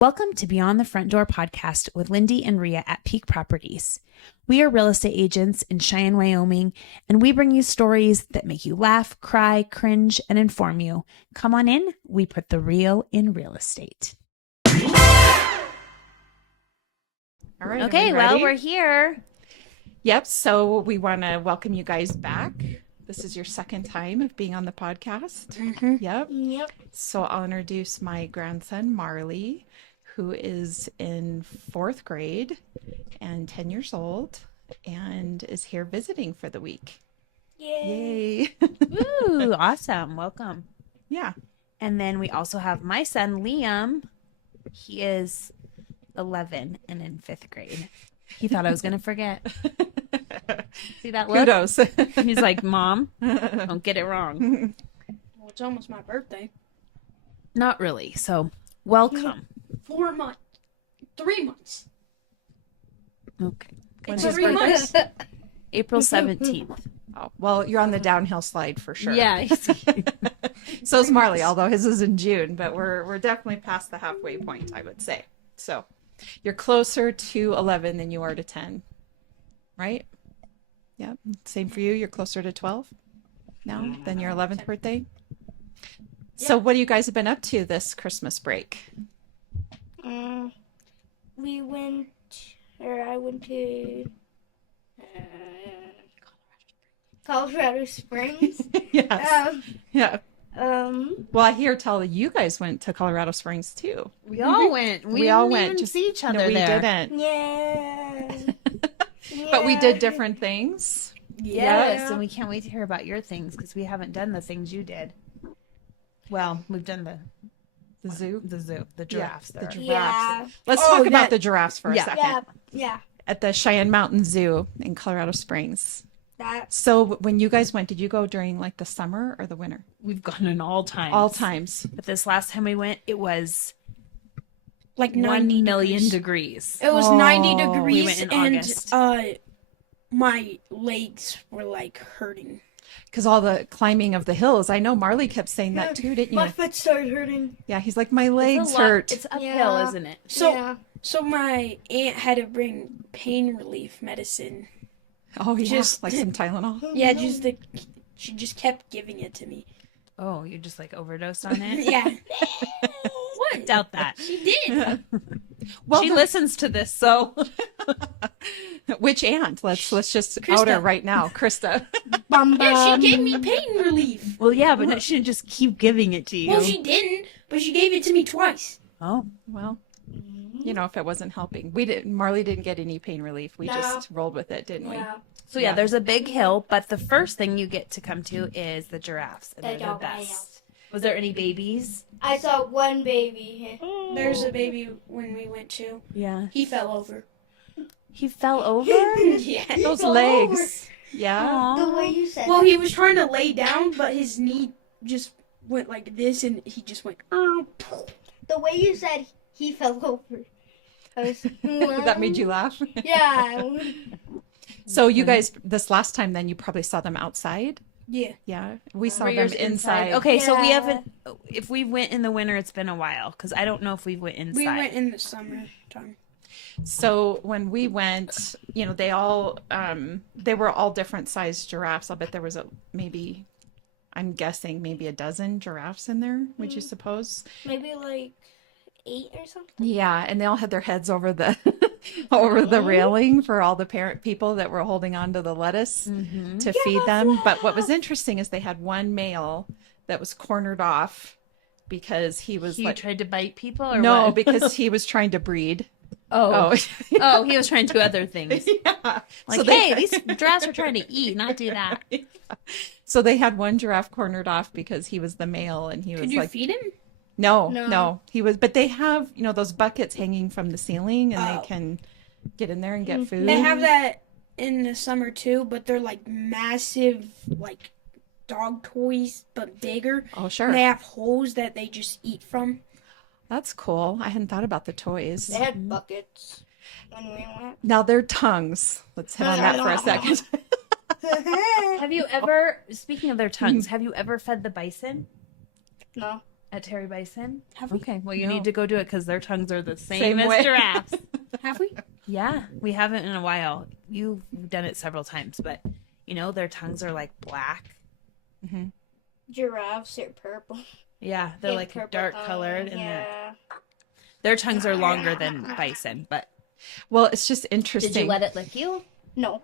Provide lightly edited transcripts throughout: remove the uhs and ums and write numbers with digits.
Welcome to Beyond the Front Door podcast with Lindee and Rhea at Peak Properties. We are real estate agents in Cheyenne, Wyoming, and we bring you stories that make you laugh, cry, cringe, and inform you. Come on in. We put the real in real estate. All right. Okay, well, we're here. Yep. So we want to welcome you guys back. This is your second time of being on the podcast. Mm-hmm. Yep. So I'll introduce my grandson, Marley, who is in 4th grade and 10 years old and is here visiting for the week. Yay. Ooh, awesome. Welcome. Yeah. And then we also have my son, Liam. He is 11 and in 5th grade. He thought I was going to forget. See that look? Kudos. He's like, Mom, don't get it wrong. Well, it's almost my birthday. Not really. So, welcome. 4 months. 3 months. Okay. It's his 3 birthday? months. April 17th. Oh, well, you're on the downhill slide for sure. Yeah. So is Marley, although his is in June, but we're definitely past the halfway point, I would say. So you're closer to 11 than you are to 10, right? Yeah. Same for you. You're closer to 12 now than your 11th birthday. So what you guys have been up to this Christmas break? I went to Colorado Springs. Yes. Yeah. Um, Well, I hear tell you guys went to Colorado Springs too. We all went. We all didn't went. even Just see each other No, we there. didn't. yeah. But we did different things. Yes, and we can't wait to hear about your things because we haven't done the things you did. Well, we've done the zoo, the giraffes. the there. giraffes. Yeah. Let's Oh, talk about that- the giraffes for a Yeah. second. Yeah. At the Cheyenne Mountain Zoo in Colorado Springs. That's So when you guys went, did you go during like the summer or the winter? We've gone in all times. All times. But this last time we went, it was Like 1 million degrees. degrees. It was Oh. 90 We degrees went in and August. my legs were like hurting. Because all the climbing of the hills. I know Marley kept saying that too, didn't my you? foot started hurting. Yeah, he's like, my It's legs a lot- hurt. It's uphill, Yeah. isn't it? So yeah. so my aunt had to bring pain relief medicine. Oh, yeah. just- Like some Tylenol. Yeah, she just kept giving it to me. Oh, you just like overdosed on it? Yeah. I doubt that. She did. Well, She listens to this, so which aunt? Let's just out her Krista. right now. Krista. Bum, Yeah, she gave me pain relief. well, yeah, but no, she didn't just keep giving it to you. Well, she didn't, but she gave it to me twice. Oh, Well, you know, if it wasn't helping. Marley didn't get any pain relief. We No. just rolled with it, didn't we? Yeah. so yeah, Yeah. there's a big hill, but the first thing you get to come to is the giraffes, and They they're the don't best. Was there any babies? I saw one baby. There's a baby when we went to. Yeah. He fell over. He fell over? Yeah. Those fell legs. Yeah. The Aw. way you said Well, it. he was trying to lay down, but his knee just went like this, and he just went. The way you said he fell over. I was, That made you laugh. Yeah. So you guys, this last time, then you probably saw them outside. Yeah. Yeah, we saw Were them yours inside. Okay, so we Yeah. haven't. If we went in the winter, it's been a while because I don't know if we went inside. We went in the summertime. So when we went, you know, they were all different sized giraffes. I'll bet there was I'm guessing maybe a dozen giraffes in there. Would you suppose? Maybe like 8 or something. Yeah, and they all had their heads over the over the railing for all the parent people that were holding on to the lettuce to feed them. But what was interesting is they had one male that was cornered off because he was He like, tried to bite people, or no, what? because he was trying to breed. oh, Oh, oh, he was trying to do other things. yeah. Like, So they- hey, these giraffes are trying to eat, not do that. So they had one giraffe cornered off because he was the male, and he was Could you like, feed him? no, he was. But they have, you know, those buckets hanging from the ceiling, and Oh. they can get in there and get food. They have that in the summer too, but they're like massive, like dog toys, but bigger. Oh, And sure, they have holes that they just eat from. that's cool. I hadn't thought about the toys. They had buckets when we went. Now their tongues. Let's hit on that for a second. Have you ever, speaking of their tongues, have you ever fed the bison? No. At Terry Bison? Have we? Okay, well, you No. need to go do it because their tongues are the same, Same as way. giraffes. Have we? Yeah, we haven't in a while. You've done it several times, but their tongues are like black. Giraffes are purple. Yeah, they're They have like purple dark tongues, colored, and yeah. their tongues are longer than bison. But Well, it's just interesting. it lick you? No.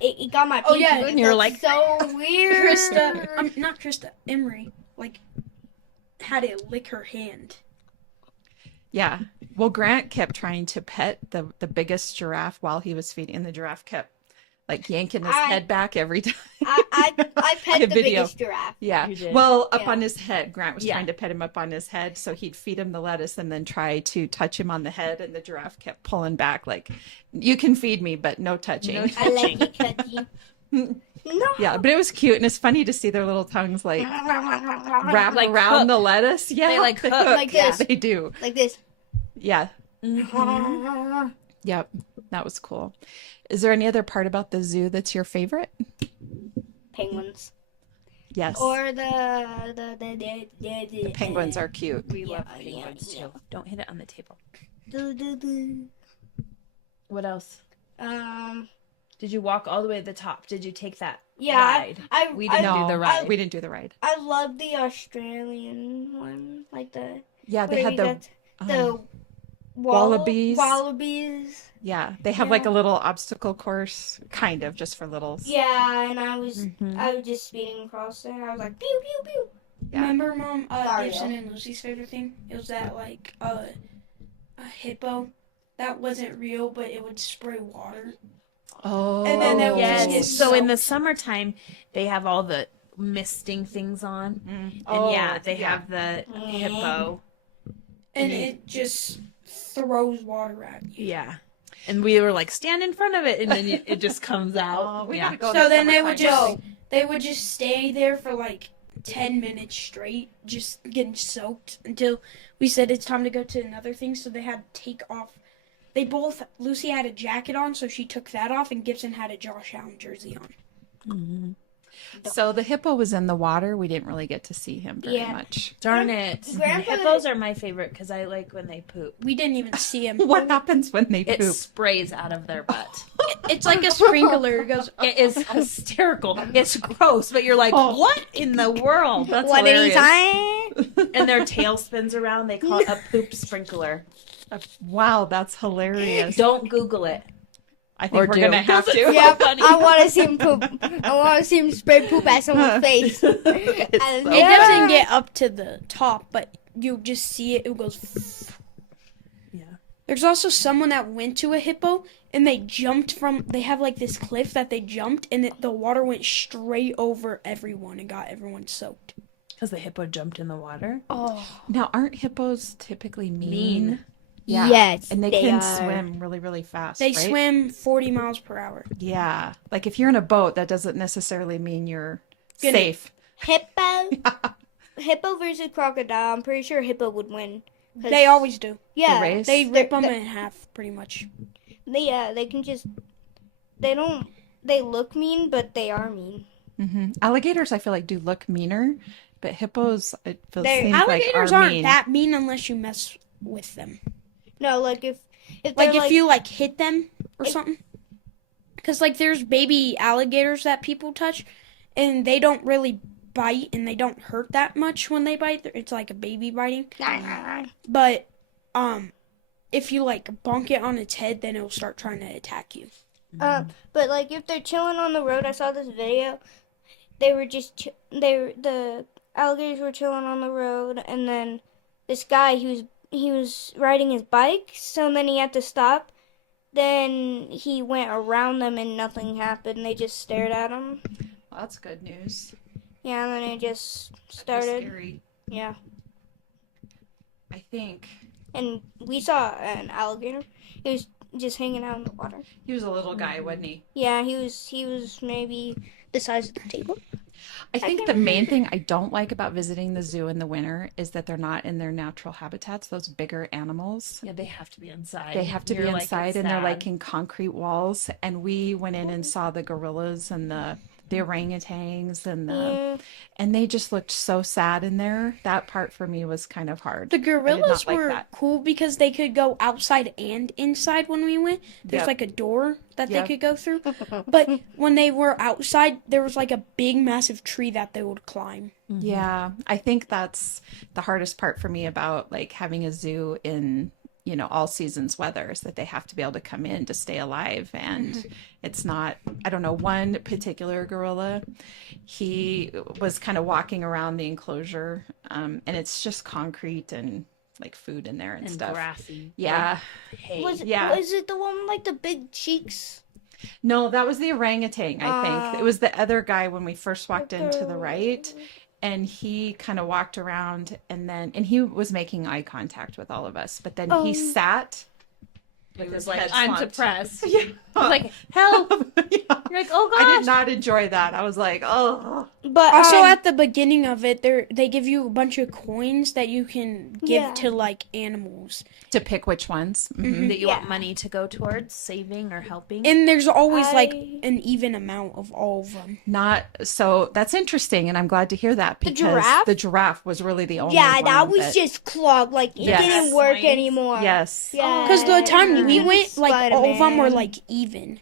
It got my Oh, pinky. yeah, It you're felt like- so weird. Krista, not Krista, Emery, like, had it lick her hand. Yeah. Well, Grant kept trying to pet the biggest giraffe while he was feeding, and the giraffe kept like yanking his head back every time. I pet A the video. biggest giraffe. Yeah. You did? Well, up Yeah. on his head. Grant was Yeah. trying to pet him up on his head, so he'd feed him the lettuce and then try to touch him on the head, and the giraffe kept pulling back like, "You can feed me, but no touching." No I like it, touchy. No. Yeah, but it was cute, and it's funny to see their little tongues like wrap Like around hook. the lettuce. Yeah, They, like, hook. Like Yeah, this. they do. Like this. Yeah. Yep, that was cool. Is there any other part about the zoo that's your favorite? Penguins. Yes. Or the Penguins are cute. we love Yeah, penguins yeah. too. Don't hit it on the table. the What else? um Did you walk all the way to the top? Did you take that yeah ride? I didn't do No, the ride. we didn't do the ride. I love the Australian one, like the Yeah, they where had you the got the wallabies. Wallabies. Yeah, they have like a little obstacle course, kind of, just for littles. Yeah, and I was Mm-hmm. just speeding across there. I was like pew pew pew. Yeah. Remember, Mom, Sorry, Gibson though. and Lucy's favorite thing? It was that, like, a hippo that wasn't real, but it would spray water. Oh, And then they would just Yes. get So in the soaked. summertime, they have all the misting things on, and Oh, yeah, they yeah. have the hippo. And it just throws water at you. Yeah. And we were like, stand in front of it, and then it just comes Oh, out. we Yeah. gotta go. So to then they summertime. would just stay there for like 10 minutes straight, just getting soaked until we said it's time to go to another thing. So they had to take off. Lucy had a jacket on, so she took that off, and Gibson had a Josh Allen jersey on. So the hippo was in the water. We didn't really get to see him very Yeah. much. Darn it. Grandpa- Hippos are my favorite because I like when they poop. We didn't even see him. What happens when they It poop? sprays out of their butt. It's like a sprinkler. It goes. It is hysterical. It's gross, but you're like, Oh. what in the world? That's What did he hilarious. say? And their tail spins around. They call it a poop sprinkler. Wow, that's hilarious. Don't Google it. I think Or we're do. gonna have to. Yep, funny. I want to see him poop. I want to see him spray poop at someone's face. so It doesn't get up to the top, but you just see it. It goes. Yeah. There's also someone that went to a hippo and they jumped from. They have like this cliff that they jumped, and the water went straight over everyone and got everyone soaked. Because the hippo jumped in the water. Oh, Now, aren't hippos typically mean? Yeah. Yes, And they they can are. swim really, really fast. they right? swim 40 miles per hour. Yeah. Like if you're in a boat, that doesn't necessarily mean you're Gonna- safe. Hippo versus crocodile. I'm pretty sure hippo would win. 'Cause- They always do. yeah, race? They rip them they're- in half, pretty much. they can just they look mean, but they are mean. Alligators, I feel like, do look meaner, but hippos, it feels They're- seems Alligators like are aren't mean. that mean unless you mess with them. No, like if Like they're if you like hit them or something. Because like there's baby alligators that people touch, and they don't really bite, and they don't hurt that much when they bite. It's like a baby biting. But if you like bonk it on its head, then it'll start trying to attack you. but like if they're chilling on the road, I saw this video. They were just the alligators were chilling on the road, and then this guy he was riding his bike, so then he had to stop. Then he went around them and nothing happened. They just stared at him. Well, that's good news. Yeah, and then it just That'd be started. scary. Yeah, I think and we saw an alligator. He was just hanging out in the water. he was a little guy, wasn't he? Yeah, he was maybe the size of the table. I think the main thing I don't like about visiting the zoo in the winter is that they're not in their natural habitats. Those bigger animals, Yeah, they have to be inside. they have to be You're like, inside, it's and they're sad. like in concrete walls. And we went in and saw the gorillas and the the orangutans and Yeah. and they just looked so sad in there. That part for me was kind of hard. The I did not gorillas like were that. cool because they could go outside and inside when we went. There's Yep. like a door that Yep. they could go through. But when they were outside, there was like a big, massive tree that they would climb. Yeah, I think that's the hardest part for me about like having a zoo in, all seasons weather is that they have to be able to come in to stay alive. And it's not, I don't know, one particular gorilla, he was kind of walking around the enclosure, and it's just concrete and like food in there and stuff. grassy. Yeah. Hay. Was Yeah. it the one with like the big cheeks? No, that was the orangutan, I think. It was the other guy when we first walked into the right. And he kind of walked around and he was making eye contact with all of us. But then he sat with his head I'm slumped. suppressed. Yeah. Like, help. Yeah. You're like, oh I gosh. did not enjoy that. I was like, oh. But Also, at the beginning of it, they give you a bunch of coins that you can give Yeah. to like animals. To pick which ones. Mhm. That you want money to go towards saving or helping. And there's always like I- an even amount of all of them. Not so that's interesting, and I'm glad to hear that because giraffe? the giraffe was really the only yeah, one that was just clogged. Like it Yes. didn't work Points. anymore. yes. Yeah. Because the time we Even went, like all of them were Spider-Man. like even.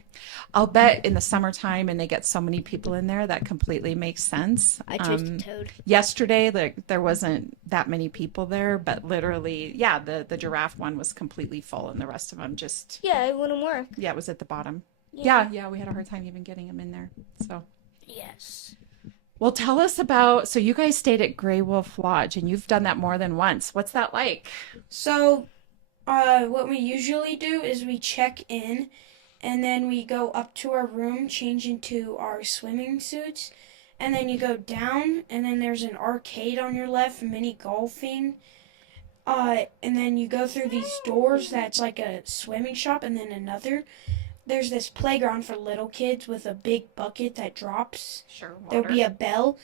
I'll bet in the summertime and they get so many people in there that completely makes sense. I twisted toad. Yesterday, like there wasn't that many people there, but literally, yeah, the giraffe one was completely full, and the rest of them just Yeah, it wouldn't work. yeah, it was at the bottom. Yeah, we had a hard time even getting them in there. So, Yes. well, tell us about. So you guys stayed at Grey Wolf Lodge, and you've done that more than once. What's that like? So, what we usually do is we check in, and then we go up to our room, change into our swimming suits, and then you go down, and then there's an arcade on your left, mini golfing. And then you go through these doors that's like a swimming shop, and then another. There's this playground for little kids with a big bucket that drops. Sure, There'll be a bell.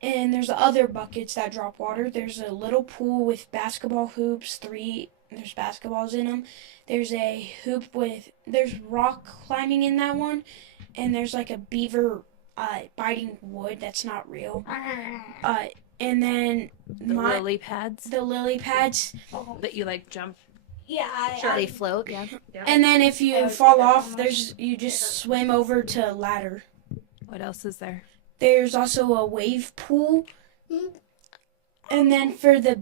And there's other buckets that drop water. There's a little pool with basketball hoops. There's basketballs in them. There's a hoop there's rock climbing in that one. And there's like a beaver biting wood that's not real. And then the lily pads the lily pads. that you like jump. Yeah, They float. Yeah. And then if you fall off, you just swim over to a ladder. What else is there? There's also a wave pool. And then for the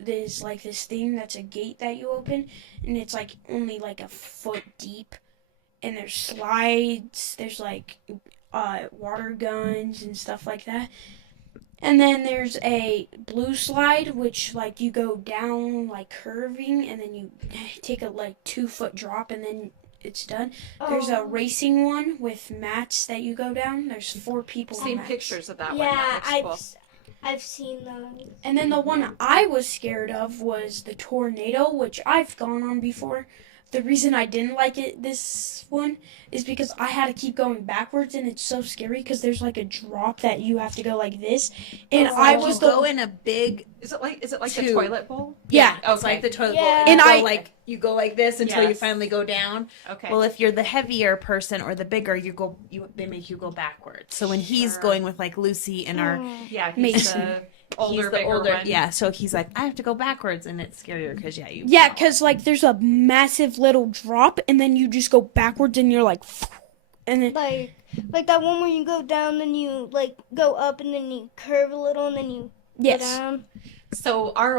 there's like this thing that's a gate that you open, and it's like only like a foot deep. And there's slides, there's like water guns and stuff like that. And then there's a blue slide, which like you go down like curving, and then you take a like 2-foot drop, and then it's done. There's a racing one with mats that you go down. There's 4 people. on Seen mats. pictures of that one. Yeah, That looks I've seen those. And then the one I was scared of was the tornado, which I've gone on before. The reason I didn't like this one is because I had to keep going backwards, and it's so scary because there's like a drop that you have to go like this, and I was go in a big. Is it like the Tube. toilet bowl? yeah. It's like the toilet bowl. Yeah. And And you go like this until you Yes. finally go down. Okay. Well, if you're the heavier person or the bigger, they make you go backwards. So when he's Sure. going with like Lucy and our yeah, he's Mason. the older, he's the bigger older, one. yeah. So he's like, I have to go backwards, and it's scarier because you. Yeah, because like there's a massive little drop, and then you just go backwards, and you're like, and then Like that one where you go down, then you like go up, and then you curve a little, and then you go yes, down. So our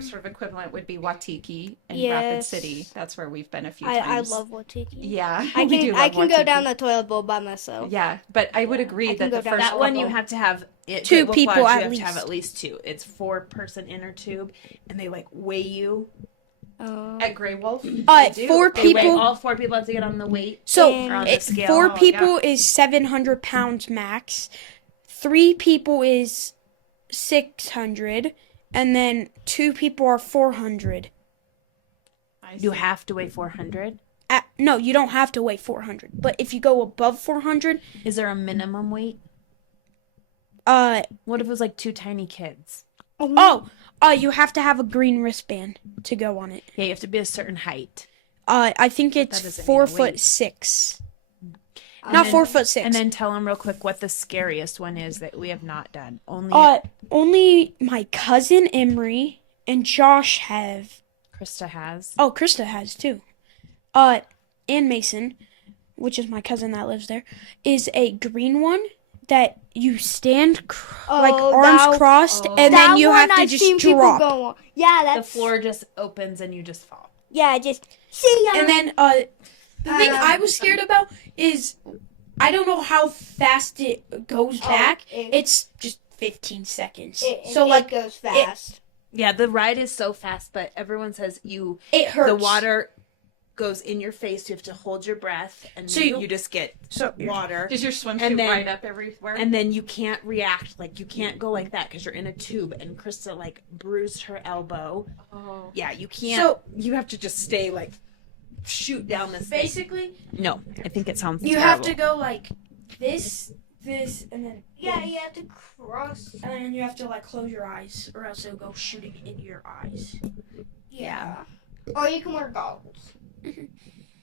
sort of equivalent would be Waikiki and Rapid Yes. City. That's where we've been a few I times. love Waikiki. Yeah, I we do can love go Waikiki. down the toilet bowl by myself. Yeah, but I would agree I can that go the down first That one couple- you have to have 2 Great Wolf people Lodge, at you have least. to have at least 2. It's 4-person inner tube, and they like weigh you. at Grey Wolf. Uh, They do. 4 They weigh people. all 4 people have to get on the weight. So or on the scale. 4 Oh, people is 700 pounds max. 3 people is 600, and then 2 people are 400. You have to weigh 400. No, you don't have to weigh 400, but if you go above 400, Is there a minimum weight? What if it was like 2 tiny kids? you have to have a green wristband to go on it. Yeah, you have to be a certain height. I think it's That doesn't mean 4'6". And Not then- 4'6". And then tell them real quick what the scariest one is that we have not done. Only my cousin Emery and Josh have. Krista has. Oh, Krista has too. And Mason, which is my cousin that lives there, is a green one that you stand like arms crossed, and then you have to just drop. Go on. Yeah, The that's floor just opens and you just fall. Yeah, just see ya. And then the thing I was scared about is I don't know how fast it goes back. It's just 15 seconds. So it goes fast. Yeah, the ride is so fast, but everyone says it hurts. the water goes in your face. You have to hold your breath, and So then you just get water. Does your swimsuit And then- right up everywhere? And then you can't react, like you can't go like that because you're in a tube. And Krista like bruised her elbow. oh. Yeah, you can't. So- you have to just stay like shoot down this. Basically, No, I think it sounds. you terrible. have to go like this, and then Yeah, you have to cross. and then you have to like close your eyes, or else it'll go shooting into your eyes. Yeah. Or you can wear goggles.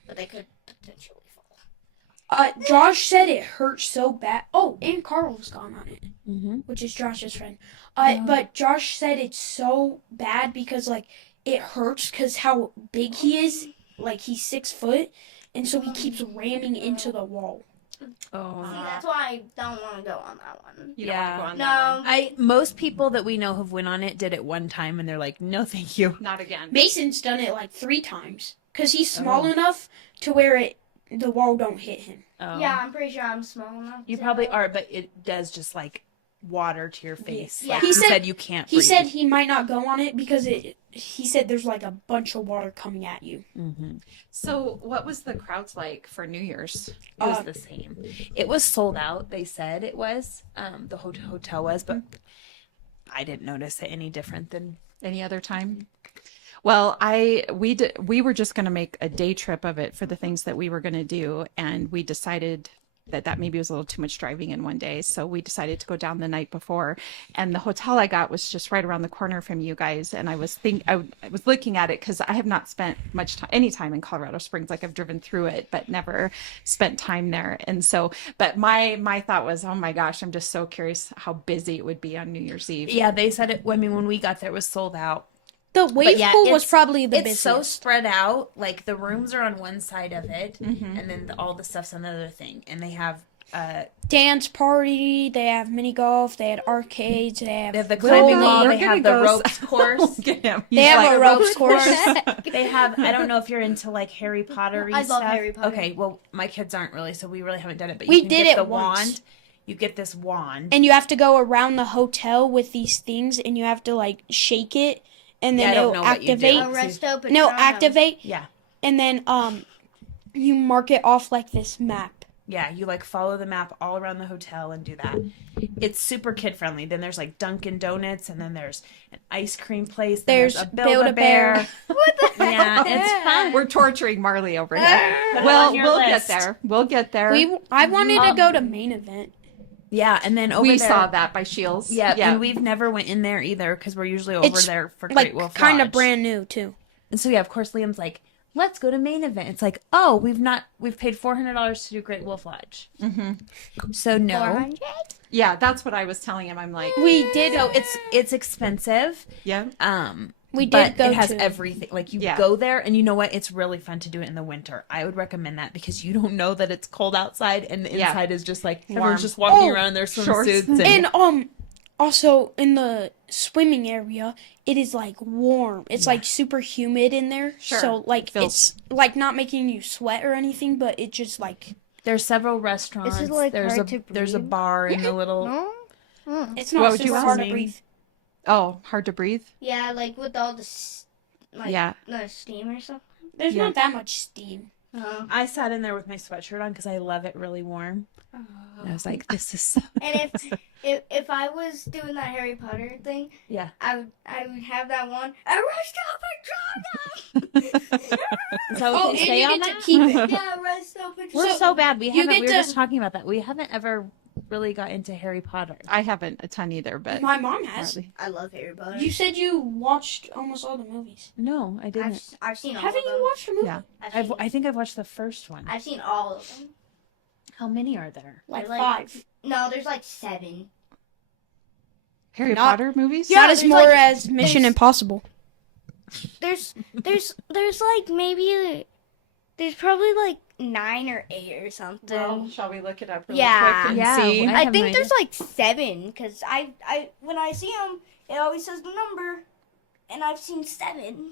But they could potentially fall. Josh said it hurt so bad. Oh, and Carl was gone on it, Mm-hmm. which is Josh's friend. But Josh said it's so bad because like it hurts because how big he is. Like he's 6 foot, and so he keeps ramming into the wall. Oh. See, that's why I don't want to go on that one. You don't want to go on No. that one. Most people that we know have went on it did it one time, and they're like, no, thank you. Not again. Mason's done it like 3 times because he's small enough to where the wall don't hit him. Oh. Yeah, I'm pretty sure I'm small enough. You to- probably are, but it does just like water to your face. Yeah. Like He you said- said you can't He breathe. said he might not go on it because he said there's like a bunch of water coming at you. Mm-hmm. So, what was the crowds like for New Year's? It was the same. It was sold out. They said it was. The hotel was, but I didn't notice it any different than. Any other time? Well, we were just going to make a day trip of it for the things that we were going to do, and we decided that maybe was a little too much driving in one day, so we decided to go down the night before. And the hotel I got was just right around the corner from you guys, and I was looking at it because I have not spent any time in Colorado Springs. Like I've driven through it, but never spent time there. And so, but my thought was, oh my gosh, I'm just so curious how busy it would be on New Year's Eve. Yeah, they said it. I mean, when we got there, it was sold out. The wave yeah, pool was it's- probably the It's busiest. so spread out. Like the rooms are on one side of it, Mm-hmm. and then all the stuff's on the other thing. And they have Dance party, they have mini golf, they had arcades, they have the climbing bowling. wall. We're They gonna have the go- ropes course. Look at him. They He's have like, a ropes course. They have. I don't know if you're into like Harry Potter. I love stuff. Harry Potter. Okay, well, my kids aren't really, so we really haven't done it. But We you can did get it the once. wand. You get this wand. And you have to go around the hotel with these things, and you have to like shake it, and Yeah, I then don't it'll know what you do. activate. Arresto Patronum. No, activate, Yeah, and then you mark it off like this map. yeah. You like follow the map all around the hotel and do that. It's super kid friendly. Then there's like Dunkin' Donuts, and then there's an ice cream place. Then There's a Build-A-Bear. What the heck? Yeah, it's fun. We're torturing Marley over here. Put it Well, on your we'll list. get there. We'll get there. I wanted to go to main event. Yeah, and then over We there, saw that by Shields. Yeah, and we've never went in there either because we're usually over It's, there for Like Great Wolf kind of Lodge. brand new too. And so yeah, of course Liam's like, let's go to main event. It's like, oh, we've paid $400 to do Great Wolf Lodge. Mm-hmm. So no, 400? Yeah, that's what I was telling him. I'm like, We did. so it's expensive. yeah. We did But go it has to. everything. Like you Yeah. go there, and you know what? It's really fun to do it in the winter. I would recommend that because you don't know that it's cold outside, and the Yeah. inside is just like Warm. everyone's just walking Oh, around in their shorts. swimsuits. And also in the swimming area, it is like warm. It's like super humid in there. Sure. So like Feels- it's like not making you sweat or anything, but it just like there's several restaurants. Is it, like, there's hard a to there's a breathe? bar in the little. No? it's What not would you super ask hard to me? breathe. Oh, hard to breathe. Yeah, like with all the Yeah. the steam or something. There's Yeah. not that much steam. I sat in there with my sweatshirt on because I love it really warm. And I was like, this is so. And if I was doing that Harry Potter thing, Yeah. I would have that one. Arresto Is that what Oh, they and say you on get that? to keep it. Yeah, Arresto Patronum. We're so bad. We you haven't. get We were to- just talking about that. We haven't ever really got into Harry Potter. I haven't a ton either, but My mom has. Marley. I love Harry Potter. You said you watched almost all the movies. No, I didn't. I've seen all Haven't of them. you watched a movie? Yeah. I think I've watched the first one. I've seen all of them. How many are there? Like Like- 5. No, there's like 7. Harry Not- Potter movies? Not as there's more like- as Mission there's- Impossible. There's like maybe there's probably like 9 or 8 or something. Well, shall we look it up really Yeah. quick and Yeah, see? I I have think no there's like 7 because I when I see them, it always says the number, and I've seen 7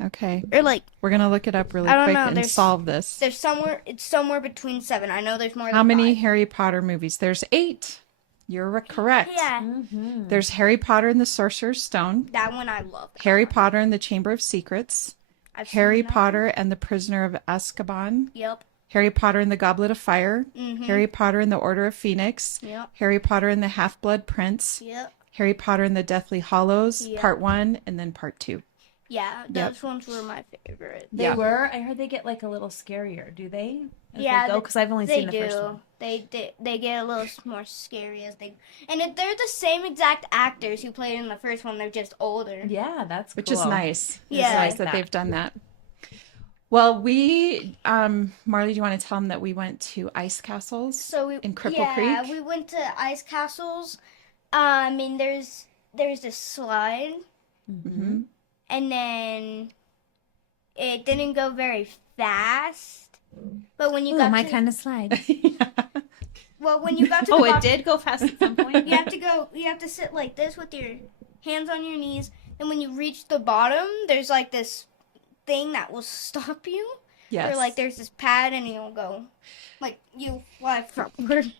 Okay. or like We're going to look it up really I don't quick know, and there's- solve this. there's somewhere it's somewhere between 7. I know there's more. How than many 5. Harry Potter movies? There's 8. You're correct. Yeah, Mm-hmm. There's Harry Potter and the Sorcerer's Stone, that one I love. Harry Potter and the Chamber of Secrets, I've seen Harry that. Potter and the Prisoner of Azkaban, Yep. Harry Potter and the Goblet of Fire, Mhm. Harry Potter and the Order of Phoenix, Yep. Harry Potter and the Half-Blood Prince, Yep. Harry Potter and the Deathly Hallows, Yeah. Part 1 and then Part 2. Yeah, those ones were my favorite. They Yeah. were. I heard they get like a little scarier. Do they? Yeah, Because I've only They seen the first do. one. They get a little more scary as they, and they're the same exact actors who played in the first one. They're just older. Yeah, that's Which cool. is nice. Yeah. It's nice Like that that. they've done that. Well, Marley, do you want to tell them that we went to ice castles? So we In Cripple yeah, Creek? we went to ice castles. I mean, there's this slide, Mm-hmm. and then it didn't go very fast. But when you Ooh, got my to, kind of slide. when you got to Oh, the it bottom, did go fast at some point. you have to go. You have to sit like this with your hands on your knees. And when you reach the bottom, there's like this thing that will stop you. Yes. Or like there's this pad, and you'll go, like you fly forward.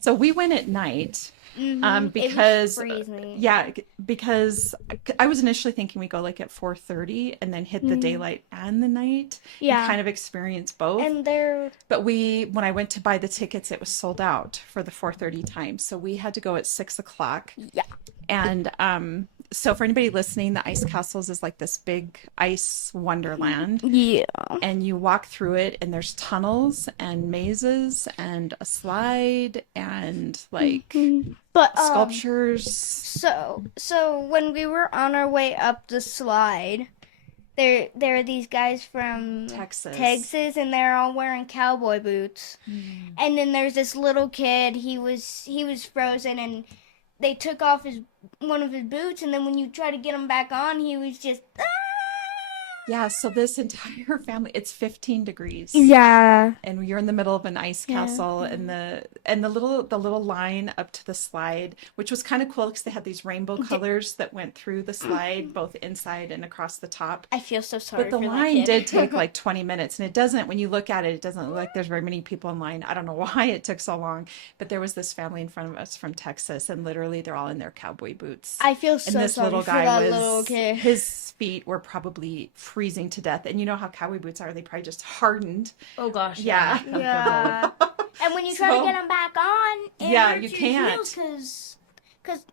So we went at night. Mhm. Because it was freezing. yeah, because I was initially thinking we go like at 4:30 and then hit the daylight and the night. Yeah. And kind of experience both. And they're But when I went to buy the tickets, it was sold out for the 4:30 time. So we had to go at 6:00. yeah. And so for anybody listening, the ice castles is like this big ice wonderland. Yeah. And you walk through it, and there's tunnels and mazes and a slide and like But sculptures. So when we were on our way up the slide, there are these guys from Texas. and they're all wearing cowboy boots. And then there's this little kid. He was frozen, and they took off one of his boots. And then when you try to get him back on, he was just. Yeah, so this entire family, it's 15 degrees. Yeah. And you're in the middle of an ice castle, and the little line up to the slide, which was kind of cool because they had these rainbow colors that went through the slide, both inside and across the top. I feel so sorry. But the for that line kid. did take like 20 minutes, and it doesn't, when you look at it, it doesn't look like there's very many people in line. I don't know why it took so long, but there was this family in front of us from Texas, and literally they're all in their cowboy boots. I feel And so this sorry little for guy that was, little kid. his feet were probably freezing to death. And you know how cowboy boots are, they probably just hardened. Oh gosh. Yeah. Yeah. And when you try So- to get them back on, it Yeah, hurts you your can't. heels because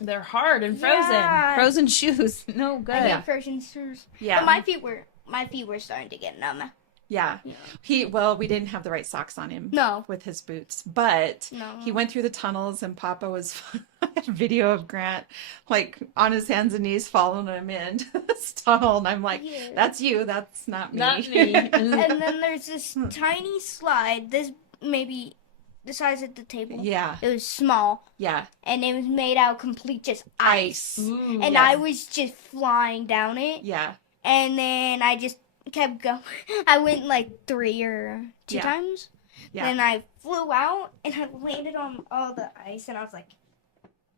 They're hard and frozen. Yeah. Frozen shoes. No good. I hate frozen shoes. Yeah. But my feet were starting to get numb. Yeah. We didn't have the right socks on him. No. With his boots. But No. he went through the tunnels, and Papa was I had a video of Grant like on his hands and knees following him into this tunnel, and I'm like, Yeah. that's you, that's not me. Not me. And then there's this tiny slide, this maybe the size of the table. Yeah. It was small, Yeah. and it was made out of complete just ice. Ooh. And yes. I was just flying down it. Yeah. And then I just kept going. I went like 3 or 2 Yeah. times. Yeah. Then I flew out and I landed on all the ice, and I was like,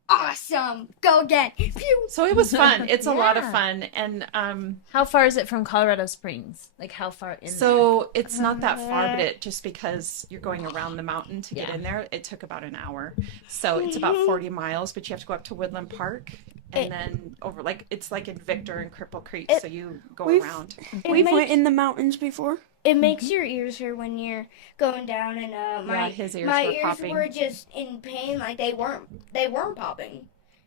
awesome, go again. Phew. So it was fun. It's a lot of Yeah. fun. And How far is it from Colorado Springs? Like how far in so it's not that far, but it just because you're going around the mountain to get Yeah. in there, it took about an hour. So it's about 40 miles, but you have to go up to Woodland Park and then over, like, it's like in Victor and Cripple Creek, so you go around. We've went in the mountains before. It makes your ears hurt when you're going down, and my his ears my were ears popping. were just in pain, like they weren't popping.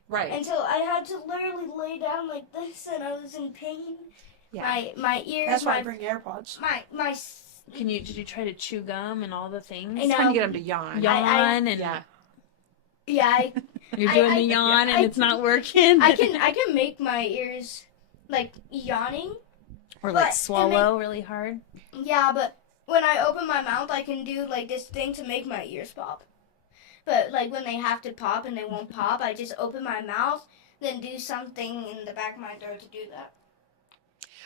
Right. And so I had to literally lay down like this, and I was in pain. Yeah. My ears, That's why I my bring AirPods. my Did you try to chew gum and all the things? I It's know. trying to get him to yawn. Yawn and Yeah. Yeah, You're I- doing I- the yawn and I- it's not working. I can make my ears like yawning. Or but like it swallow really hard. Yeah, but when I open my mouth, I can do like this thing to make my ears pop. But like when they have to pop and they won't pop, I just open my mouth, then do something in the back of my throat to do that.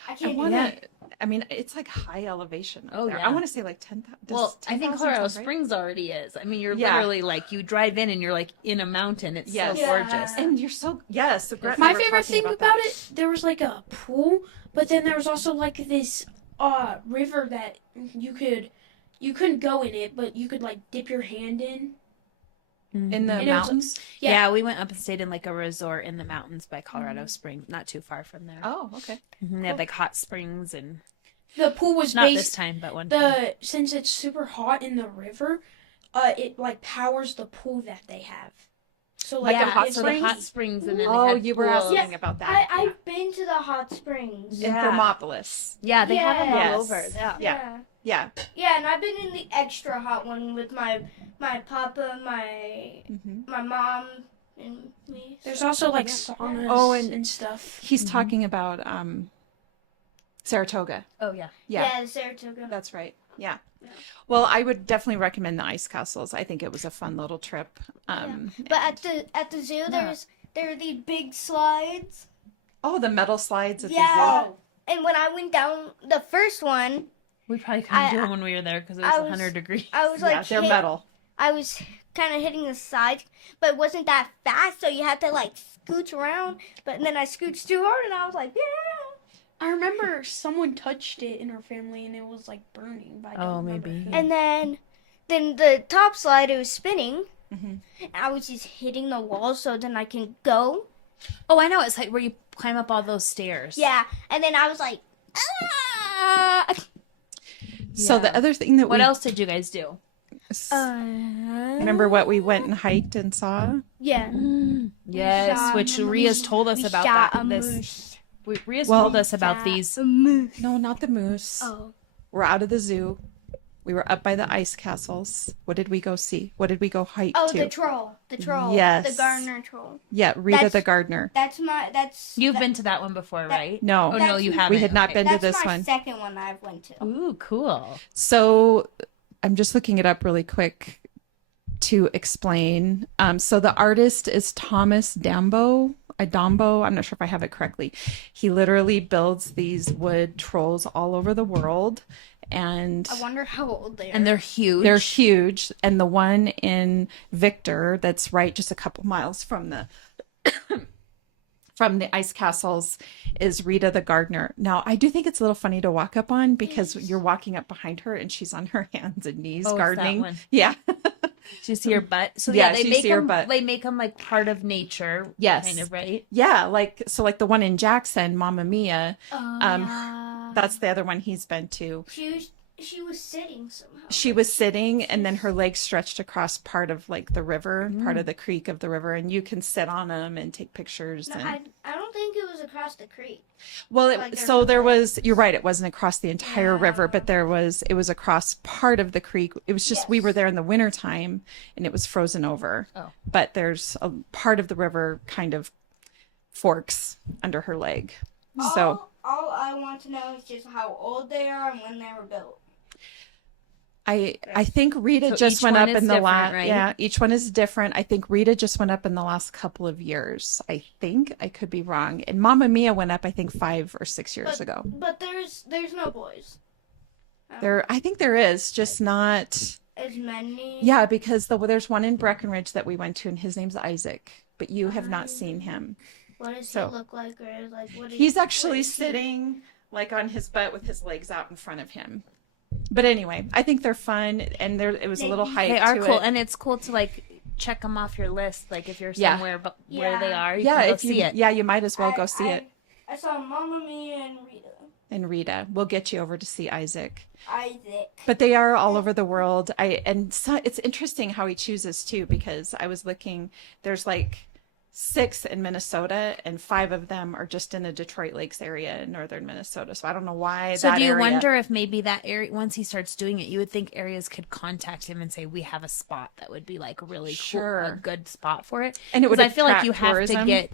I I can't do want that. to. I mean, it's like high elevation. Up Oh, there. yeah. I want to say like 10,000. Well, I think Colorado 10,000 sound right? Springs already is. I mean, you're Yeah. literally like, you drive in and you're like in a mountain. It's Yes. so gorgeous. Yeah. And you're so yes. So Brett and My I were favorite talking thing about that. it, there was like a pool, but then there was also like this river that you couldn't go in it, but you could like dip your hand in. In the And it was- mountains. Yeah. we went up and stayed in like a resort in the mountains by Colorado Springs, not too far from there. Oh, okay. They have like hot springs and The pool was not this based time, but one time. since it's super hot in the river, it like powers the pool that they have. So like Like a hot it's so like- the hot springs and then Oh, they had you were pools. asking about that. I've been to the hot springs. In Yeah. Thermopolis. Yeah, they have them all Yes. over. Yeah. Yeah. Yeah. Yeah, and I've been in the extra hot one with my papa, Mm-hmm. my mom, and me. There's also like Yeah. saunas Oh, and- and stuff. He's talking about Saratoga. Oh, yeah. Yeah. Yeah, Saratoga. That's right. Yeah. Yeah. Well, I would definitely recommend the ice castles. I think it was a fun little trip. But at the zoo, there are these big slides. Oh, the metal slides at the Yeah. zoo. And when I went down the first one, We probably couldn't do I- them when we were there because it I was was- 100 degrees. I was Yeah, like, they're metal. I was kind of hitting the sides, but it wasn't that fast, so you had to like scooch around. But then I scooched too hard, and I was like, yeah. I remember someone touched it in our family and it was like burning. But I don't Oh, remember maybe. who. And then the top slide, it was spinning. Mhm. And I was just hitting the wall so then I can go. Oh, I know. It's like where you climb up all those stairs. Yeah, and then I was like, ah. So the Yeah. other thing that What we else did you guys do? remember what we went and hiked and saw? Yeah. Yes, shot which a Rhea's moose. told us We about shot that. a This moose. Rhea's Well- told us about Shot these. a moose. No, not the moose. Oh. We're out of the zoo. We were up by the ice castles. What did we go see? What did we go hike Oh, to? the troll. The troll. Yes. The gardener troll. Yeah, Rita That's- the gardener. That's You've been to that one before, right? No, Oh no, That's- you haven't. we had not Okay. been to that's this my one. second one that I've went to. Ooh, cool. So I'm just looking it up really quick to explain. So the artist is Thomas Dambo. I'm not sure if I have it correctly. He literally builds these wood trolls all over the world, and I wonder how old they are. And they're huge. they're huge. And the one in Victor, that's right, just a couple miles from the from the ice castles, is Rita the gardener. Now, I do think it's a little funny to walk up on because you're walking up behind her and she's on her hands and knees Oh, it's that gardening. one. Yeah. Did you see her butt? So Yeah, yeah, they she make see her them. butt. They make them like part of nature. Yes. kind of right. Yeah, like the one in Jackson, Mamma Mia, yeah. that's the other one he's been to. She was sitting somehow. She was sitting and then her legs stretched across part of like the river, part Mm. of the creek of the river, and you can sit on them and take pictures. No, And I don't think it was across the creek. well, like there's so a there place. was, you're right, it wasn't across the entire river, but Yeah. it was across part of the creek. It was just, we were Yes. there in the wintertime and it was frozen over. Oh. But there's a part of the river kind of forks under her leg. So all I want to know is just how old they are and when they were built. I think Rita So just each went one up is in the different, last, right? yeah, each one is different. I think Rita just went up in the last couple of years. I think I could be wrong. And Mamma Mia went up, I think 5 or 6 years ago. But there's no boys. I think there is, just not. As many. Yeah, because there's one in Breckenridge that we went to, and his name's Isaac, but you have not seen him. What does So- he look like, or like what? He's actually sitting like on his butt with his legs out in front of him. But anyway, I think they're fun, and it was a little hike They are to cool, it. and it's cool to like check them off your list. Like if you're Yeah. somewhere where they are, you Yeah, can go if you see it. yeah, you might as well go see it. I saw Mamma Mia and Rita. And Rita, we'll get you over to see Isaac. Isaac. But they are all over the world. It's interesting how he chooses too, because I was looking. There's like 6 in Minnesota, and 5 of them are just in the Detroit Lakes area in northern Minnesota. So I don't know why So that do you area. wonder if maybe that area, once he starts doing it, you would think areas could contact him and say, we have a spot that would be like really Sure. cool, a good spot for it. And it would 'Cause I feel like attract you have to tourism. get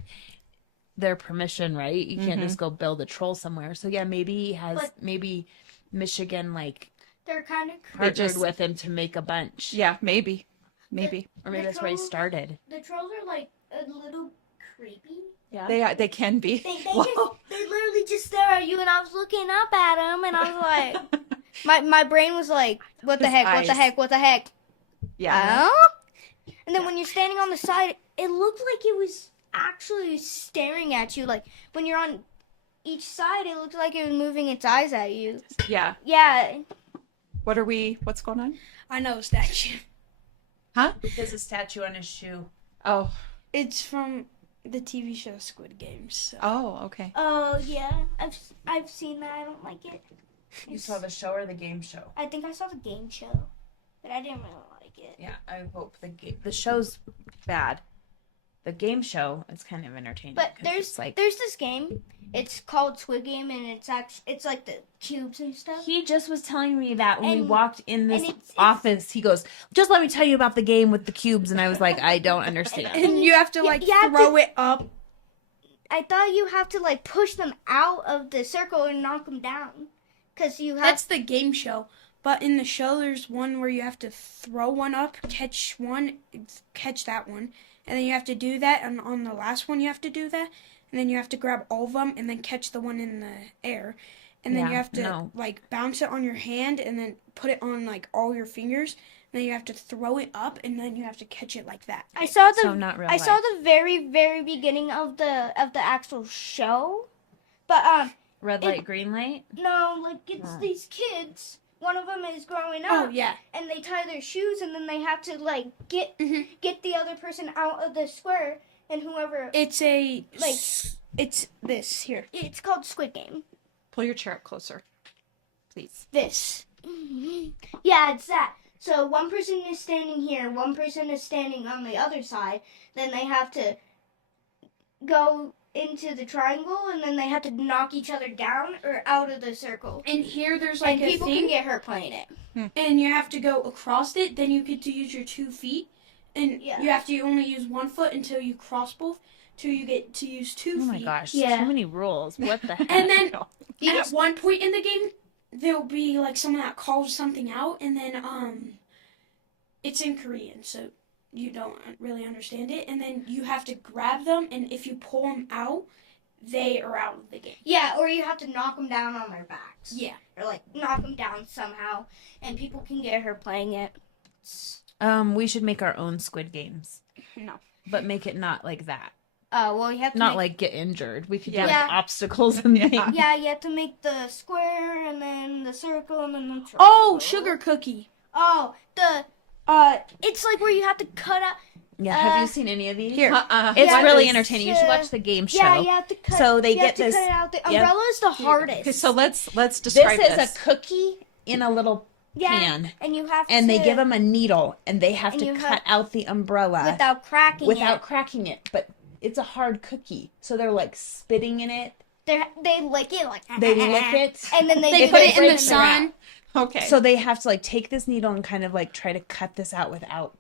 their permission, right? You can't just go build a troll somewhere. So yeah, maybe he has, But- maybe Michigan like They're kind of partnered just- with him to make a bunch. Yeah, maybe. Or maybe that's where he started. the trolls are like a little creepy. Yeah. They can be. They Wow. they literally just stare at you, and I was looking up at them, and I was like, my brain was like, what the His heck, what the eyes. heck, what the heck? Yeah. And then when you're standing on the side, it looked like it was actually staring at you. Like when you're on each side, it looked like it was moving its eyes at you. Yeah. Yeah. What's going on? I know a statue. Huh? There's a statue on his shoe. Oh. It's from the TV show Squid Game. So. Oh, okay. Oh yeah, I've seen that. I don't like it. You saw the show or the game show? I think I saw the game show, but I didn't really like it. Yeah, I hope the show's bad. The game show is kind of entertaining. But 'cause it's like there's this game. It's called Squid Game, and it's like the cubes and stuff. he just was telling me that when we And- walked in this and it's- office. He goes, "Just let me tell you about the game with the cubes," and I was like, "I don't understand." And you have to like you have throw to- it up. I thought you have to like push them out of the circle and knock them down, because you have. That's the game show. But in the show, there's one where you have to throw one up, catch that one, and then you have to do that. And on the last one, you have to do that, and then you have to grab all of them and then catch the one in the air, and then Yeah, you have to no. like bounce it on your hand and then put it on like all your fingers. And then you have to throw it up, and then you have to catch it like that. I saw the So not real I saw life. the very beginning of the actual show, but Red light, green light. no, like it's these kids. One of them is growing up. Oh yeah. And they tie their shoes, and then they have to like get the other person out of the square, and whoever It's a Like- it's this here. it's called Squid Game. Pull your chair up closer, please. This. Yeah, it's that. So one person is standing here, one person is standing on the other side. Then they have to go into the triangle, and then they have to knock each other down or out of the circle. And here there's like And a people thing. can get hurt playing it. And you have to go across it. Then you get to use your 2 feet, and Yeah. you have to only use 1 foot until you cross both. Till you get to use 2 Oh feet. my gosh! Yeah. So many rules. What the heck? And then You at just- one point in the game, there'll be like someone that calls something out, and then it's in Korean, so you don't really understand it. And then you have to grab them, and if you pull them out, they are out of the game. Yeah, or you have to knock them down on their backs. Yeah. Or like knock them down somehow, and people can get hurt playing it. We should make our own Squid Games, No. but make it not like that. Well, you have to Not make, like get injured. We could do Yeah. like Yeah. obstacles and things. yeah, you have to make the square and then the circle and then the triangle. Oh, sugar cookie. Oh, it's like where you have to cut out. Yeah. Have you seen any of these? Here. It's Yeah, really it's, entertaining. You should watch the game show. Yeah, you have to cut. So they you have get to this- Cut it out. The yeah. umbrella is the hardest. Okay, so let's This describe is this. a cookie in a little yeah, pan, and you have and to. they give them a needle, and they have And to you cut have- out the umbrella without cracking without it. cracking it. But it's a hard cookie, so they're like spitting in it. They lick it like. They lick it, And then they They If put it it in the breaks, they're sun. Okay. so they have to like take this needle and kind of like try to cut this out without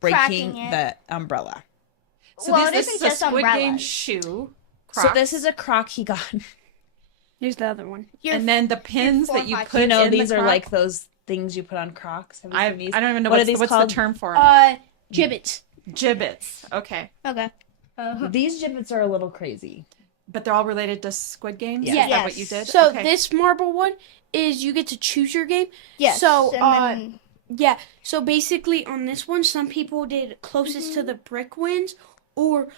breaking Cracking it. the umbrella. So well, this it is isn't a just Squid Game umbrellas. shoe. So Crocs. this is a crock he got. Here's the other one. And then the pins that you 4, 5, put You know, in these the are Croc. like those things you put on Crocs. Have you I seen these? don't even know What are what's these the called? term for them. Gibbets. Gibbets. Okay. Okay. These gibbets are a little crazy. But they're all related to Squid Games? Yeah. Is that what you did? So Okay. this marble one is you get to choose your game. Yes. So and then, yeah. So basically on this one, some people did closest to the brick wins, or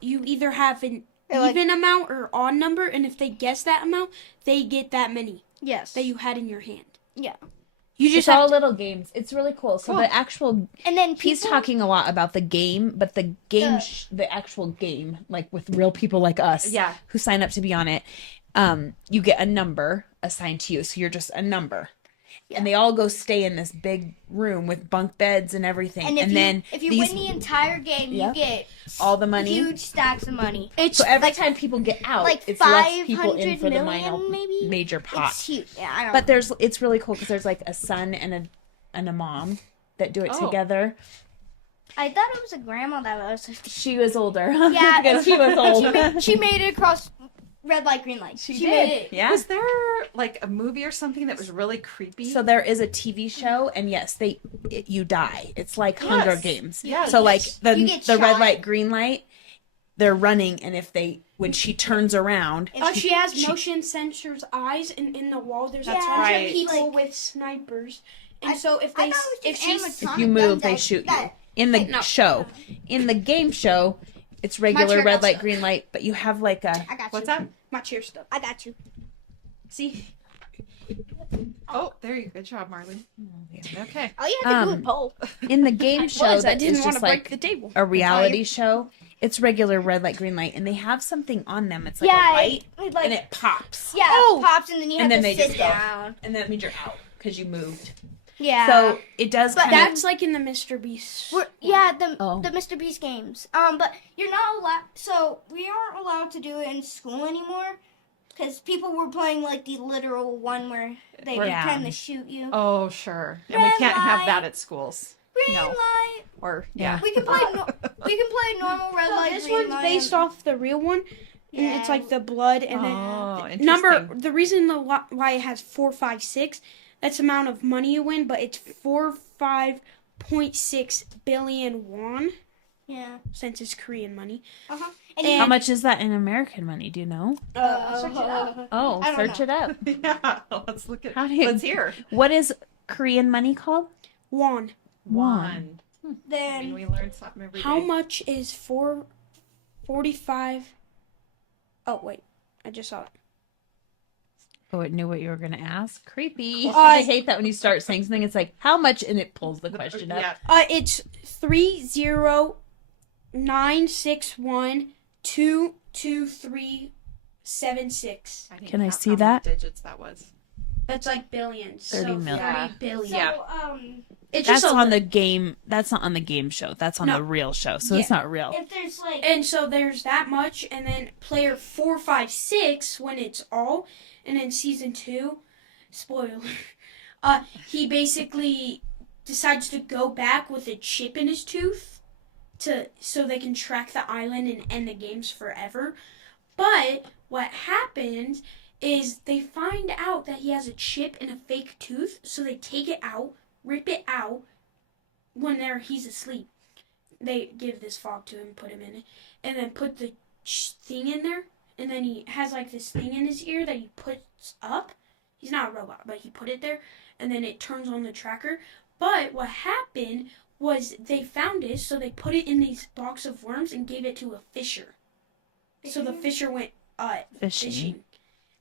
you either have an Or, like- even amount or odd number, and if they guess that amount, they get that many yes. that you had in your hand. Yeah. You It's just all have little games. It's really cool. So Cool. the actual And then he's people- talking a lot about the game, but the game, The- the actual game, like with real people like us, Yeah. who sign up to be on it, you get a number assigned to you. So you're just a number, and they all go stay in this big room with bunk beds and everything. And, then if you these, win the entire game, Yep. you get all the money. huge stacks of money. So every time people get out, like it's less people in 500 for the million, maybe? major pot. It's huge. Yeah, I don't But know. it's really cool because there's like a son and a mom that do it together. I thought it was a grandma that was. She was older. Yeah, because she was old. She made it across red light, green light. She made did. it. Yeah. Was there like a movie or something that was really creepy? So there is a TV show, and yes, you die. It's like Hunger Games. Yes. So like You get the red shot. light, green light, they're running, and when she turns around, She has motion sensors eyes, and in the wall there's a Yeah, bunch right. of people like- with snipers. And so if I they thought it was if just she's animatronic if you move, guns they that- shoot you. that- In the No. show, in the game show, it's regular chair red got light, stuck. green light, but you have like a I got you. What's that? my chair stuff. I got you. see. Oh, there you go. Good job, Marley. Okay. All you have to do is pull. In the game show, I that didn't is want just to break like the table. a reality show. It's regular red light, green light, and they have something on them. It's like Yeah, a light, it, like and it pops. yeah, Oh! it pops and then you have And then to they sit just go. down. And that means you're out because you moved. Yeah. So it does But kind of. That's like in the Mr. Beast. Yeah, Oh. the Mr. Beast games. But you're not allowed. So we aren't allowed to do it in school anymore because people were playing like the literal one where they Yeah. pretend to shoot you. Oh, sure. And we Red can't have light. that at schools. Green no. light. Or Yeah. We can play. We can play normal red light. This green one's light. based off the real one, and Yeah. it's like the blood, and Oh, then interesting. the reason why it has 456, that's the amount of money you win, but it's 45.6 billion won Yeah. since it's Korean money. And How much is that in American money? Do you know? search it up. Oh, I don't search it up. Yeah. Let's look at. How do you- Let's hear. What is Korean money called? Won. One. I mean, Then we learn something every day. How much is 445? Oh wait, I just saw it. Oh, it knew what you were going to ask. Creepy. Uh, I hate that when you start saying something. It's like, how much? And it pulls the question up. Yeah. It's 30961222376. I didn't Can I count see how many that? digits that was. That's like billions. 30 so million. 30 billion. Yeah. It's That's just on the game. That's not on the game show. That's on No. the real show. So it's not real. if there's like And so there's that much, and then player 456 when it's all, and then season 2, spoiler, he basically decides to go back with a chip in his tooth so they can track the island and end the games forever. But what happens is they find out that he has a chip in a fake tooth, so they take it out, rip it out when he's asleep. They give this fog to him, put him in it, and then put the thing in there, and then he has like this thing in his ear that he puts up. He's not a robot, but he put it there, and then it turns on the tracker. But what happened was they found it, so they put it in these box of worms and gave it to a fisher. So the fisher went fishing.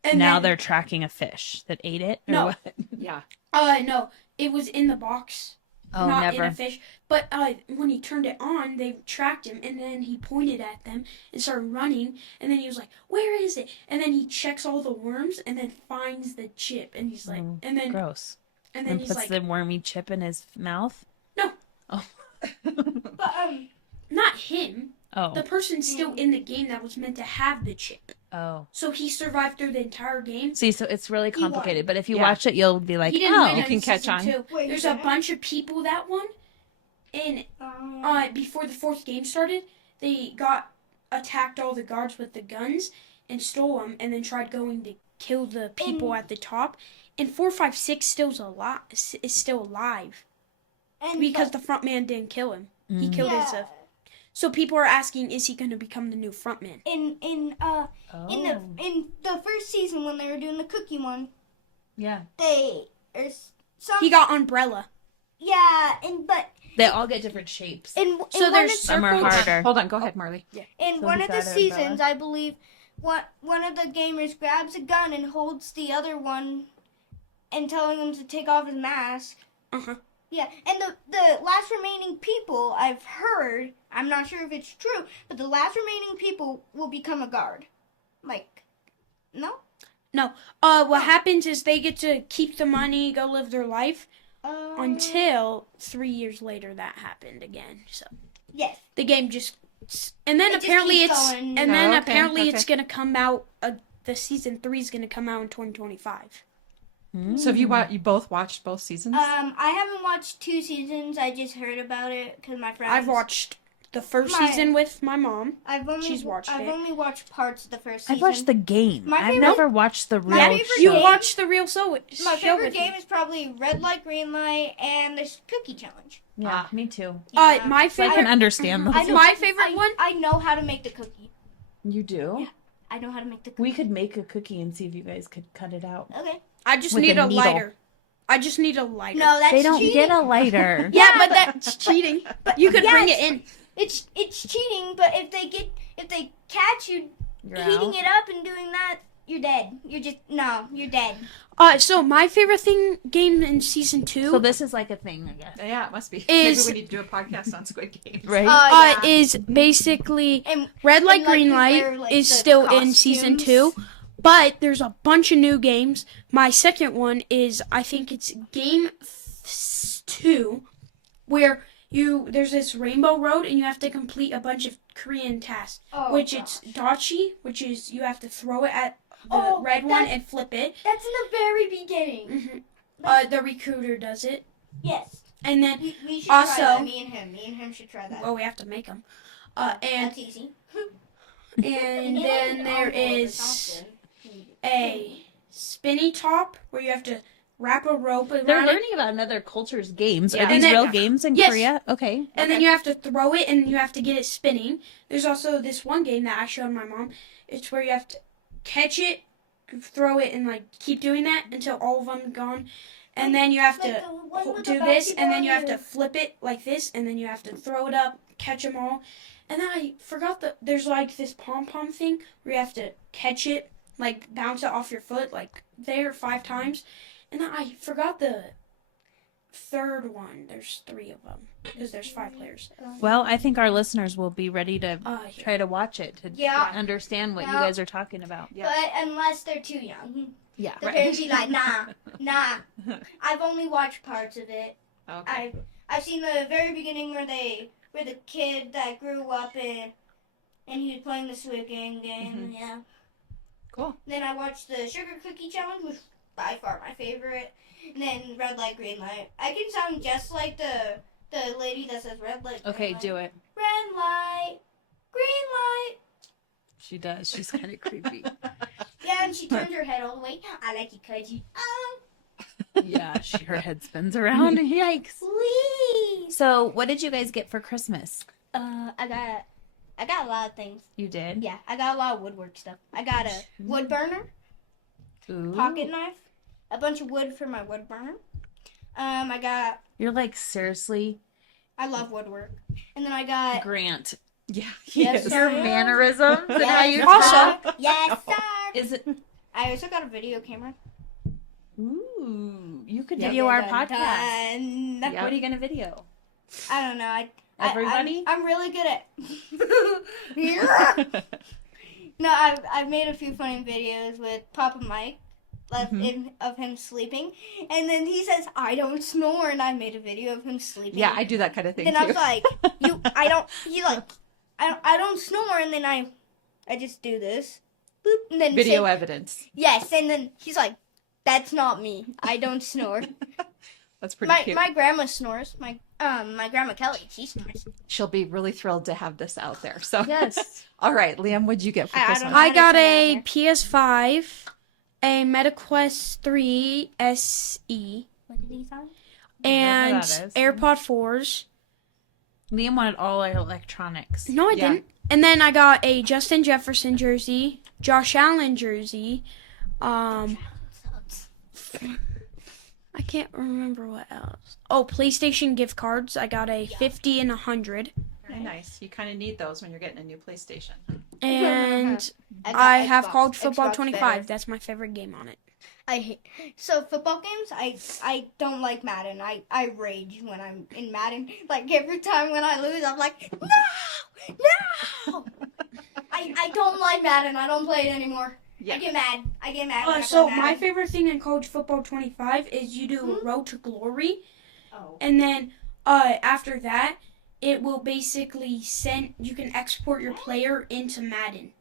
And now then- they're tracking a fish that ate it? Or No. what? Yeah. No, it was in the box. Oh, Not never. in a fish. But when he turned it on, they tracked him, and then he pointed at them and started running, and then he was like, "Where is it?" And then he checks all the worms, and then finds the chip, and he's like, and then Gross. and then And he's puts like, the wormy chip in his mouth? No. Oh. but not him. Oh. The person's still in the game that was meant to have the chip. Oh. So he survived through the entire game. See, so it's really He won. complicated. But if you Yeah. watch it, you'll be like, He didn't win oh. in can catch season on. 2. Wait, There's you a didn't? bunch of people that won, and before the 4th game started, they attacked all the guards with the guns and stole them, and then tried going to kill the people at the top. And 456 is still alive and because the front man didn't kill him. He killed yeah, himself. So people are asking, is he going to become the new front man? in Oh. the first season when they were doing the cookie one, Yeah. there's some He got umbrella. but They all get different shapes. So there's Some are circles. harder. Hold on. Go ahead, Marley. in So one he's of the got an seasons, umbrella. I believe, one of the gamers grabs a gun and holds the other one, and telling him to take off his mask. Uh-huh. Yeah, and the last remaining people, I've heard, I'm not sure if it's true, but the last remaining people will become a guard. Like, no? No. What happens is they get to keep the money, go live their life until 3 years later that happened again. So Yes. the game just and then It just apparently keeps it's going. and then Oh, okay, apparently okay. it's gonna come out. The season 3 is gonna come out in 2025. So have you both watched both seasons? I haven't watched 2 seasons. I just heard about it because my friends. I've watched the first My- season with my mom. She's watched I've it. only watched parts of the first season. I've watched the game. My I've favorite- never watched the real my favorite show. You game- watched the real show. My show favorite with game me. is probably Red Light, Green Light, and this cookie challenge. Yeah, me too. Yeah. My So I favorite. can understand those. I know- my favorite one. I know how to make the cookie. You do? Yeah. I know how to make the cookie. We could make a cookie and see if you guys could cut it out. Okay. I just with need a a needle. lighter. I just need a lighter. No, that's They don't cheating. get a lighter. Yeah, but that's cheating. You could bring it Yes. in. It's cheating, but if they catch you You're heating out. it up and doing that, you're dead. You're dead. So my favorite game in season 2 So this is like a thing, I guess. Yeah, it must be. Is- Maybe we need to do a podcast on Squid Game. Right? Yeah. is basically And Red Light, and, like, Green you Light wear, like, is the still in season costumes. 2, but there's a bunch of new games. My second one is, I think it's game 2, where there's this rainbow road and you have to complete a bunch of Korean tasks, which it's dachi, which is you have to throw it at the red one and flip it. That's in the very beginning. The recruiter does it, Yes. and then We should Also- try that. Me and him should try that. well, we have to make them. And That's easy. and then there is a spinny top where you have to wrap a rope around They're it, learning about another culture's games. Yeah. Are these And then- real games in Yes. Korea? Okay. and then you have to throw it and you have to get it spinning. There's also this one game that I showed my mom. It's where you have to catch it, throw it, and like keep doing that until all of them are gone. And then you have Like to the one with do the this, basketball and then you have to and- flip it like this, and then you have to throw it up, catch them all. And then I forgot there's like this pom-pom thing where you have to catch it, like bounce it off your foot, like there 5 times. And then I forgot the third one. There's 3 of them because there's 5 players. Well, I think our listeners will be ready to Here. try to watch it to Yeah. understand what you Yeah. guys are talking about. Yeah. But unless they're too young. Yeah, The parents be like, nah. I've only watched parts of it. Okay. I've seen the very beginning where the kid that grew up and he was playing the Squid Game game. Yeah. Cool. Then I watched the Sugar Cookie Challenge, which was by far my favorite. And then Red Light, Green Light. I can sound just like the lady that says Red Light. Green Okay, light. do it. Red light, green light. She does. She's kind of creepy. Yeah, and she turns her head all the way. I like you, Koji. Yeah, her head spins around. Yikes. Wee. So, what did you guys get for Christmas? I got a lot of things. You did? Yeah, I got a lot of woodwork stuff. I got a wood burner, Ooh. pocket knife, a bunch of wood for my wood burner. I got. You're like, seriously, I love woodwork, and then I got. Grant. Yeah. Yes, Yes. Your sir. mannerisms and how you Also- talk. Yes, sir. Is it? I also got a video camera. Ooh, you could Yep. video our Dun, podcast. dun. Yep. What are you gonna video? I don't know. Everybody? I'm really good at. No, I've made a few funny videos with Papa Mike, of him sleeping, and then he says I don't snore, and I made a video of him sleeping. Yeah, I do that kind of thing Then too. I was like, I don't snore, and then I just do this, boop, and then Video say, evidence. yes, and then he's like, that's not me. I don't snore. That's pretty my cute. my grandma snores. My grandma Kelly, she snores. She'll be really thrilled to have this out there. So Yes. all right, Liam, what'd you get for I Christmas? don't know. I got How a does PS5, a MetaQuest 3 SE, What did he say? and that is. AirPod 4s. Liam wanted all our electronics. No, I Yeah. didn't. And then I got a Justin Jefferson jersey, Josh Allen jersey. I can't remember what else. Oh, PlayStation gift cards. I got a 50 and 100. Very nice. You kind of need those when you're getting a new PlayStation. And got I have Xbox. called Football Xbox 25. better. That's my favorite game on it. I hate football games. I don't like Madden. I rage when I'm in Madden. Like every time when I lose, I'm like, no. I don't like Madden. I don't play it anymore. Yeah. I get mad. when I So play my Madden. favorite thing in college football 25 is you do Road to Glory, Oh. and then after that, it will basically you can export your player into Madden.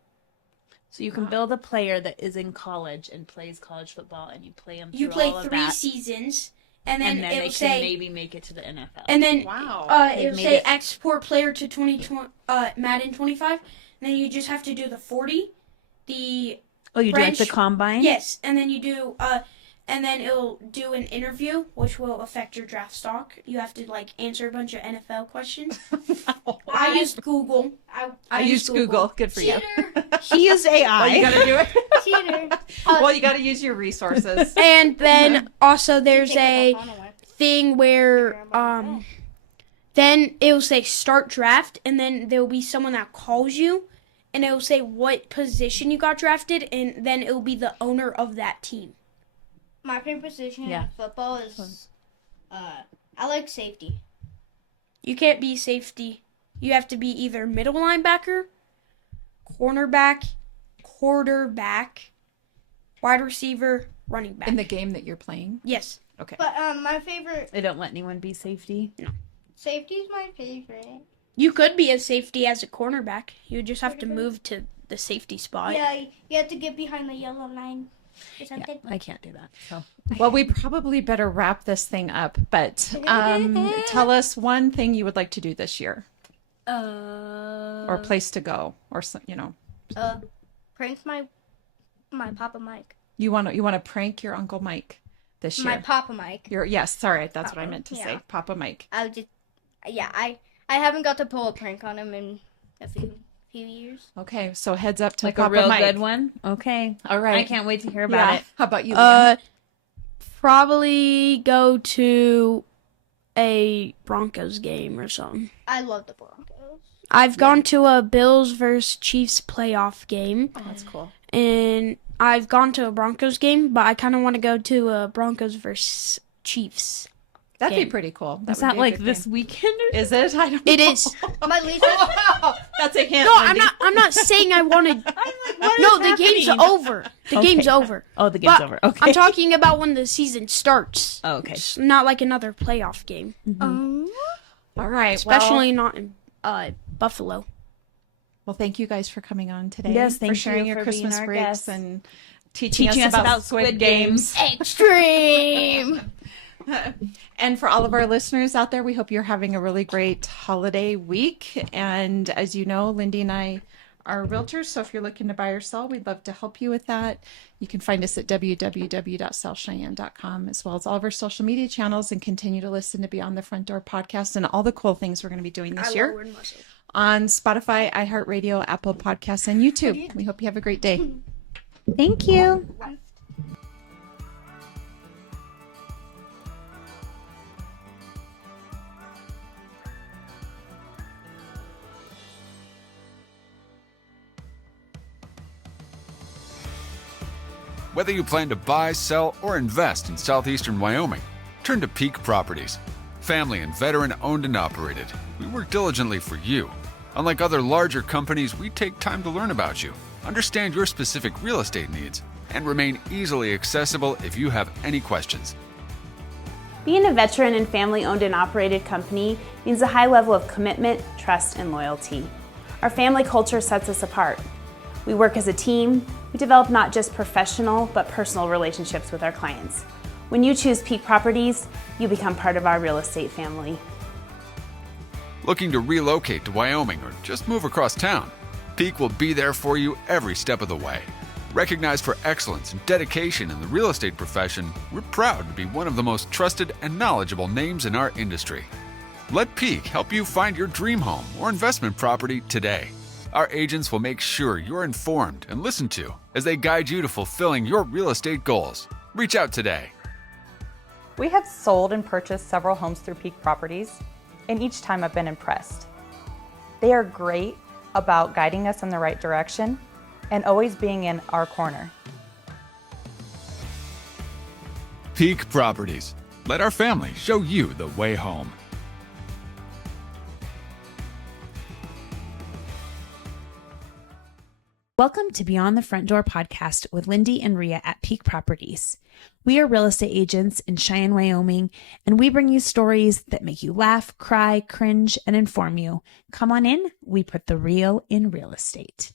So you can build a player that is in college and plays college football, and you play them. You play 3 seasons, and then, and then it they will can say, maybe make it to the NFL. and then Wow. it will made say it- export player to 2020 Madden 25. And then you just have to do the 40, the oh, you do like the French- combine? yes, and then you do and then it'll do an interview, which will affect your draft stock. You have to like answer a bunch of NFL questions. I used Google. I used Google. Good for you. Cheater. He used AI. Well, you gotta do it. Cheater. Well, you gotta use your resources. And then also there's Take a my phone away. thing where then it will say start draft, and then there will be someone that calls you, and it will say what position you got drafted, and then it will be the owner of that team. My favorite position Yeah. in football is I like safety. You can't be safety. You have to be either middle linebacker, cornerback, quarterback, wide receiver, running back. In the game that you're playing. Yes. Okay. But my favorite They don't let anyone be safety. safety's my favorite. You could be a safety as a cornerback. You just have to move to the safety spot. Yeah, you have to get behind the yellow line or something. I can't do that. So Well, we probably better wrap this thing up. But tell us one thing you would like to do this year, or place to go, or Prank my Papa Mike. you want to prank your Uncle Mike this year. My Papa Mike. Sorry, that's what I Papa, meant to yeah. say, Papa Mike. I haven't got to pull a prank on him in a few years. Okay, so heads up to like Papa a real Mike. good one. Okay. All right. I can't wait to hear about it. How about you, Liam? Probably go to a Broncos game or something. I love the Broncos. I've gone to a Bills versus Chiefs playoff game, Oh, that's cool. and I've gone to a Broncos game, but I kind of want to go to a Broncos versus Chiefs. That'd game. be pretty cool. Is would that be a like good this game. weekend? Or Is it? I don't know. It is. My least Wow, that's a hint. No, Lindy. I'm not saying I wanted. No, the game's over. The game's over. Oh, the game's But over. Okay. I'm talking about when the season starts. Oh, okay. It's not like another playoff game, All right. especially not in Buffalo. Well, thank you guys for coming on today. Yes, for thank sharing you your for being Christmas our breaks guests. and teaching Teaching us about Squid Games. Extreme. And for all of our listeners out there, we hope you're having a really great holiday week. And as you know, Lindee and I are realtors, so if you're looking to buy or sell, we'd love to help you with that. You can find us at www.sellcheyenne.com, as well as all of our social media channels, and continue to listen to Beyond the Front Door podcast and all the cool things we're going to be doing this year on Spotify, iHeartRadio, Apple Podcasts, and YouTube. We hope you have a great day. Thank you. Whether you plan to buy, sell, or invest in southeastern Wyoming, turn to Peak Properties. Family and veteran owned and operated, we work diligently for you. Unlike other larger companies, we take time to learn about you, understand your specific real estate needs, and remain easily accessible if you have any questions. Being a veteran and family owned and operated company means a high level of commitment, trust, and loyalty. Our family culture sets us apart. We work as a team. We develop not just professional, but personal relationships with our clients. When you choose Peak Properties, you become part of our real estate family. Looking to relocate to Wyoming or just move across town? Peak will be there for you every step of the way. Recognized for excellence and dedication in the real estate profession, we're proud to be one of the most trusted and knowledgeable names in our industry. Let Peak help you find your dream home or investment property today. Our agents will make sure you're informed and listened to as they guide you to fulfilling your real estate goals. Reach out today. We have sold and purchased several homes through Peak Properties, and each time I've been impressed. They are great about guiding us in the right direction and always being in our corner. Peak Properties. Let our family show you the way home. Welcome to Beyond the Front Door podcast with Lindee and Rhea at Peak Properties. We are real estate agents in Cheyenne, Wyoming, and we bring you stories that make you laugh, cry, cringe, and inform you. Come on in. We put the real in real estate.